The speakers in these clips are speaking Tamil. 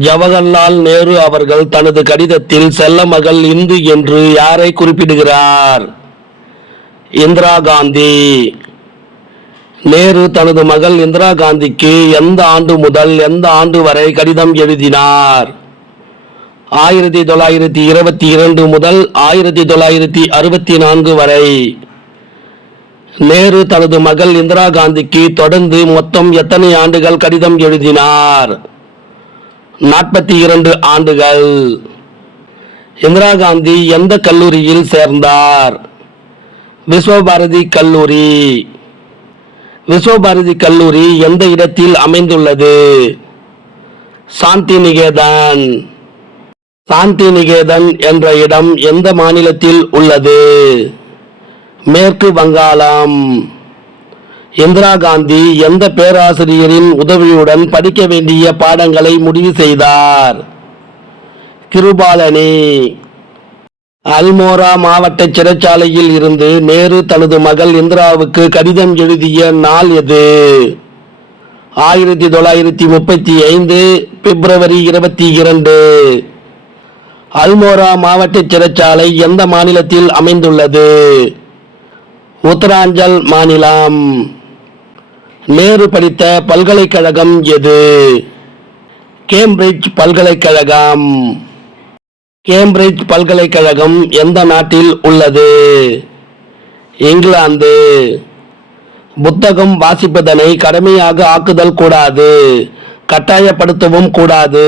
ஜவஹர்லால் நேரு அவர்கள் தனது கடிதத்தில் செல்ல மகள் இந்து என்று யாரை குறிப்பிடுகிறார்? இந்திரா காந்தி. நேரு தனது மகள் இந்திரா காந்திக்கு எந்த ஆண்டு முதல் எந்த ஆண்டு வரை கடிதம் எழுதினார்? ஆயிரத்தி தொள்ளாயிரத்தி இருபத்தி இரண்டு முதல் ஆயிரத்தி தொள்ளாயிரத்தி அறுபத்தி நான்கு வரை. நேரு தனது மகள் இந்திரா காந்திக்கு தொடர்ந்து மொத்தம் எத்தனை ஆண்டுகள் கடிதம் எழுதினார்? நாற்பத்தி இரண்டு ஆண்டுகள். இந்திரா காந்தி எந்த கல்லூரியில் சேர்ந்தார்? விஸ்வபாரதி கல்லூரி. விஸ்வபாரதி கல்லூரி எந்த இடத்தில் அமைந்துள்ளது? சாந்தி நிகேதன் சாந்தி நிகேதன் என்ற இடம் எந்த மாநிலத்தில் உள்ளது? மேற்கு வங்காளம். இந்திரா காந்தி எந்த பேராசிரியரின் உதவியுடன் படிக்க வேண்டிய பாடங்களை முடிவு செய்தார்? கிருபாலனி. அல்மோரா மாவட்ட சிறைச்சாலையில் இருந்து நேரு தனது மகள் இந்திராவுக்கு கடிதம் எழுதிய நாள் எது? ஆயிரத்தி தொள்ளாயிரத்தி முப்பத்தி ஐந்து பிப்ரவரி இருபத்தி இரண்டு. அல்மோரா மாவட்ட சிறைச்சாலை எந்த மாநிலத்தில் அமைந்துள்ளது? உத்தராஞ்சல் மாநிலம். நேரு படித்த பல்கலைக்கழகம் எது? கேம்பிரிட்ஜ் பல்கலைக்கழகம். கேம்பிரிட்ஜ் பல்கலைக்கழகம் எந்த நாட்டில் உள்ளது? இங்கிலாந்து. புத்தகம் வாசிப்பதனை கடமையாக ஆக்குதல் கூடாது கட்டாயப்படுத்தவும் கூடாது.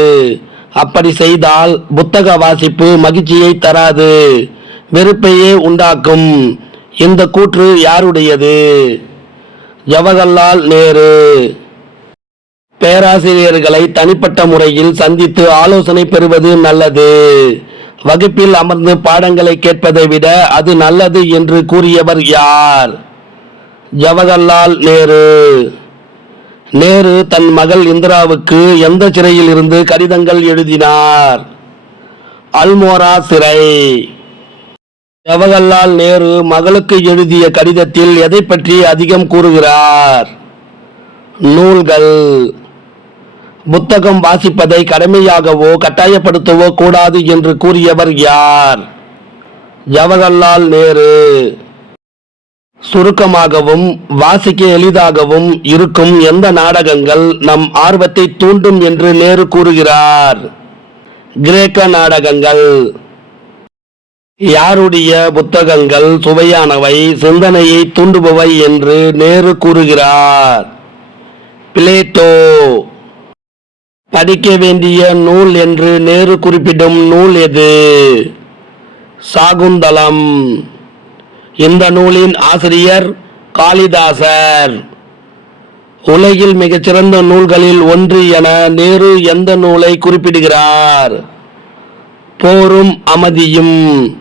அப்படி செய்தால் புத்தக வாசிப்பு மகிழ்ச்சியை தராது வெறுப்பையே உண்டாக்கும். இந்த கூற்று யாருடையது? ஜவஹர்லால் நேரு? பேராசிரியர்களை தனிப்பட்ட முறையில் சந்தித்து ஆலோசனை பெறுவது நல்லது. வகுப்பில் அமர்ந்து பாடங்களை கேட்பதை விட அது நல்லது என்று கூறியவர் யார்? ஜவஹர்லால் நேரு? நேரு தன் மகள் இந்திராவுக்கு எந்த சிறையில் இருந்து கடிதங்கள் எழுதினார்? அல்மோரா சிறை. ஜவஹர்லால் நேரு மகளுக்கு எழுதிய கடிதத்தில் எதை பற்றி அதிகம் கூறுகிறார்? நூல்கள். புத்தகம் வாசிப்பதை கடமையாகவோ கட்டாயப்படுத்தவோ கூடாது என்று கூறியவர் யார்? ஜவஹர்லால் நேரு. சுருக்கமாகவும் வாசிக்க எளிதாகவும் இருக்கும் எந்த நாடகங்கள் நம் ஆர்வத்தை தூண்டும் என்று நேரு கூறுகிறார். கிரேக்க நாடகங்கள். யாருடைய புத்தகங்கள் சுவையானவை சிந்தனையை தூண்டுபவை என்று நேரு கூறுகிறார். பிளேட்டோ. படிக்க வேண்டிய நூல் என்று நேரு குறிப்பிடும் நூல் எது? சாகுந்தலம். இந்த நூலின் ஆசிரியர் காளிதாசர். உலகில் மிகச்சிறந்த நூல்களில் ஒன்று என நேரு எந்த நூலை குறிப்பிடுகிறார்? போரும் அமைதியும்.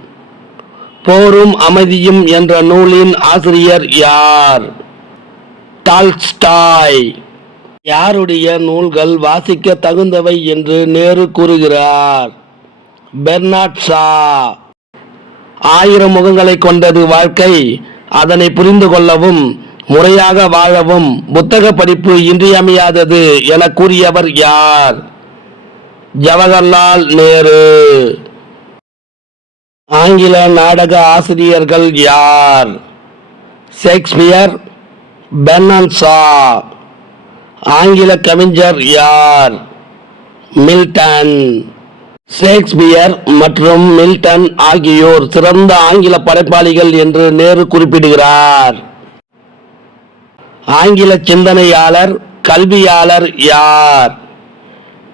போரும் அமைதியும் என்ற நூலின் ஆசிரியர் யார்? டால்ஸ்டாய். யாருடைய நூல்கள் வாசிக்க தகுந்தவை என்று நேரு கூறுகிறார்? Bernard Shaw. ஆயிரம் முகங்களை கொண்டது வாழ்க்கை. அதனை புரிந்து கொள்ளவும் முறையாக வாழவும் புத்தக படிப்பு இன்றியமையாதது என கூறியவர் யார்? ஜவஹர்லால் நேரு. ஆங்கில நாடக ஆசிரியர்கள் யார்? ஷேக்ஸ்பியர் பென்னன்சா ஆங்கில கவிஞர் யார்? மில்டன். ஷேக்ஸ்பியர் மற்றும் மில்டன் ஆகியோர் சிறந்த ஆங்கில படைப்பாளிகள் என்று நேரு குறிப்பிடுகிறார். ஆங்கில சிந்தனையாளர் கல்வியாளர் யார்?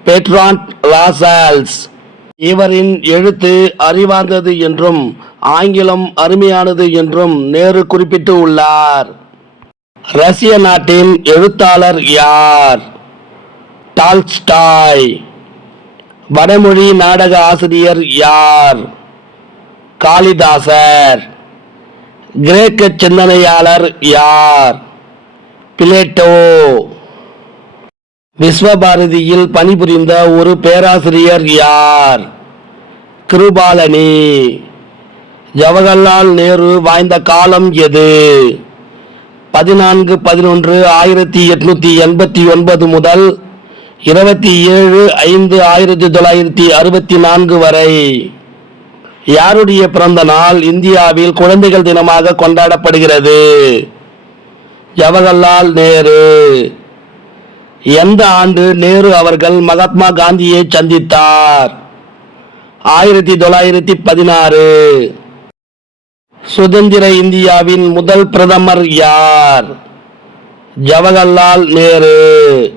Bertrand Russell. இவரின் எழுத்து அறிவார்ந்தது என்றும் ஆங்கிலம் அருமையானது என்றும் நேரு குறிப்பிட்டு உள்ளார். ரஷ்ய நாட்டின் எழுத்தாளர் யார்? டால்ஸ்டாய். வடமொழி நாடக ஆசிரியர் யார்? காளிதாசர். கிரேக்க சிந்தனையாளர் யார்? பிளேட்டோ. விஸ்வபாரதியில் பணிபுரிந்த ஒரு பேராசிரியர் யார்? கிருபாலனி. ஜவஹர்லால் நேரு வாய்ந்த காலம் எது? பதினான்கு பதினொன்று ஆயிரத்தி எட்நூத்தி எண்பத்தி ஒன்பது முதல் இருபத்தி ஏழு ஐந்து ஆயிரத்தி தொள்ளாயிரத்தி அறுபத்தி நான்கு வரை. யாருடைய பிறந்த நாள் இந்தியாவில் குழந்தைகள் தினமாக கொண்டாடப்படுகிறது? ஜவஹர்லால் நேரு. எந்த ஆண்டு நேரு அவர்கள் மகாத்மா காந்தியை சந்தித்தார்? ஆயிரத்தி தொள்ளாயிரத்தி பதினாறு. சுதந்திர இந்தியாவின் முதல் பிரதமர் யார்? ஜவஹர்லால் நேரு.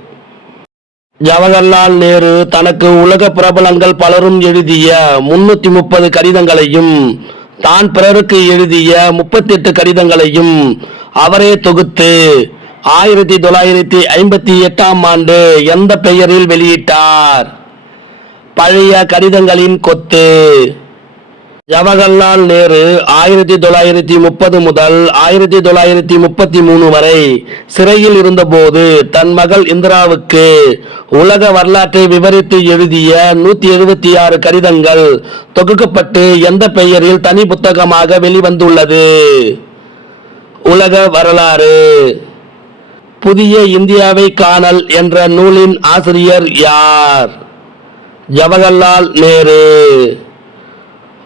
ஜவஹர்லால் நேரு தனக்கு உலக பிரபலங்கள் பலரும் எழுதிய முன்னூத்தி முப்பது கடிதங்களையும் தான் பிறருக்கு எழுதிய முப்பத்தி எட்டு கடிதங்களையும் அவரே தொகுத்து ஆயிரத்தி தொள்ளாயிரத்தி ஐம்பத்தி எட்டாம் ஆண்டு எந்த பெயரில் வெளியிட்டார்? பழைய கடிதங்களின் கொத்து. ஜவஹர்லால் நேரு ஆயிரத்தி தொள்ளாயிரத்தி முப்பது முதல் ஆயிரத்தி தொள்ளாயிரத்தி முப்பத்தி மூணு வரை சிறையில் இருந்தபோது தன் மகள் இந்திராவுக்கு உலக வரலாற்றை விவரித்து எழுதிய நூத்தி எழுபத்தி ஆறு கடிதங்கள் தொகுக்கப்பட்டு எந்த பெயரில் தனி புத்தகமாக வெளிவந்துள்ளது? உலக வரலாறு. புதிய இந்தியாவை காணல் என்ற நூலின் ஆசிரியர் யார்? ஜவஹர்லால் நேரு.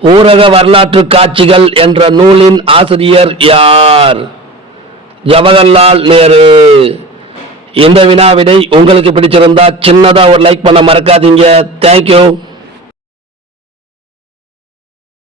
ஊரக வரலாற்று காட்சிகள் என்ற நூலின் ஆசிரியர் யார்? ஜவஹர்லால் நேரு. இந்த வினாவிடை உங்களுக்கு பிடிச்சிருந்தா சின்னதா ஒரு லைக் பண்ண மறக்காதீங்க. தேங்க்யூ